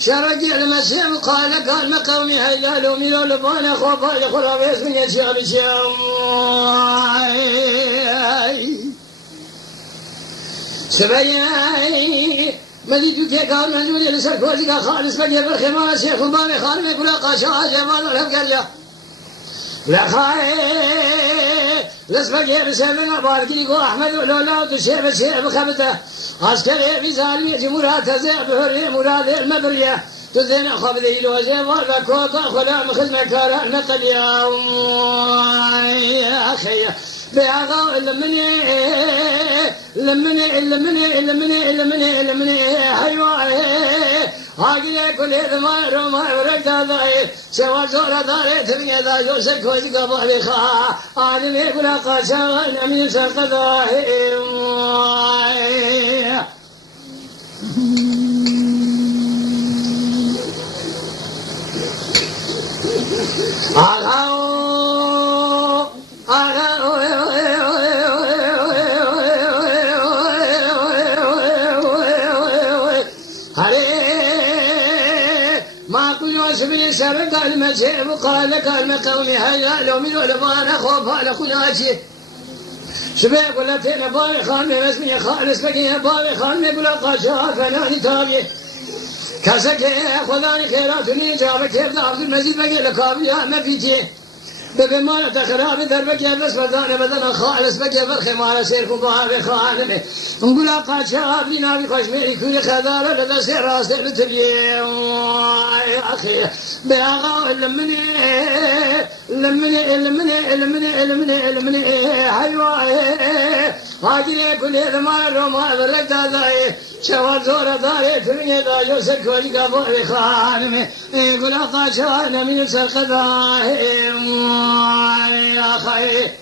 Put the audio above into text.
شرقي المسيح قال مقامي هيلالو ميلو لبانا خوفا يخلا بيسمي يشيال شام سبيعي مديدو كي قال من جولي لسرك وزيقا خالص بقي بالخمار شيخ مباري خالم يقول قاشا جمال الهم قال لا خاي لسبقي بسبنا باركي يقول أحمد ولولا وتشيب الشيب خبته عسكري في زالمية جمهورات تزيع بحرية مراد المبرية تذين خبذي الوزير والبكوطة خلام خدمة كارا نقل يا أخي بيعغا لمني حيواني هاقي كل هذا ما روما ورد هذا سوى زورة داري تبني ذا جوسك وزيقا بحلي خا آدم يقول قاسا نمي سرقضاهي سرق المسيح وقال المقومي هيا لو من البان خوف على خناشي شباب ولا تين باري خان مسمي خالص بقي باري خان يقول قاشا فناني تاجي كسك خذاني خيراتني جابك يبدا عبد المجيد بقي لكابيا ما فيتي بما تخراب دربك يا بس بدنا خالص بقي بالخمار سيركم باري خان نقول قاشا بينا بخشمي كل خذاره لدى سير راس لتبي اخي بأغا لمني حيواني هاقي كل هذا ما روما برد هذا شوال زورة داري تبني ذا جوسك وجيقا بوحي خانمي يقول أطاشا نمي سرق ذا يا أخي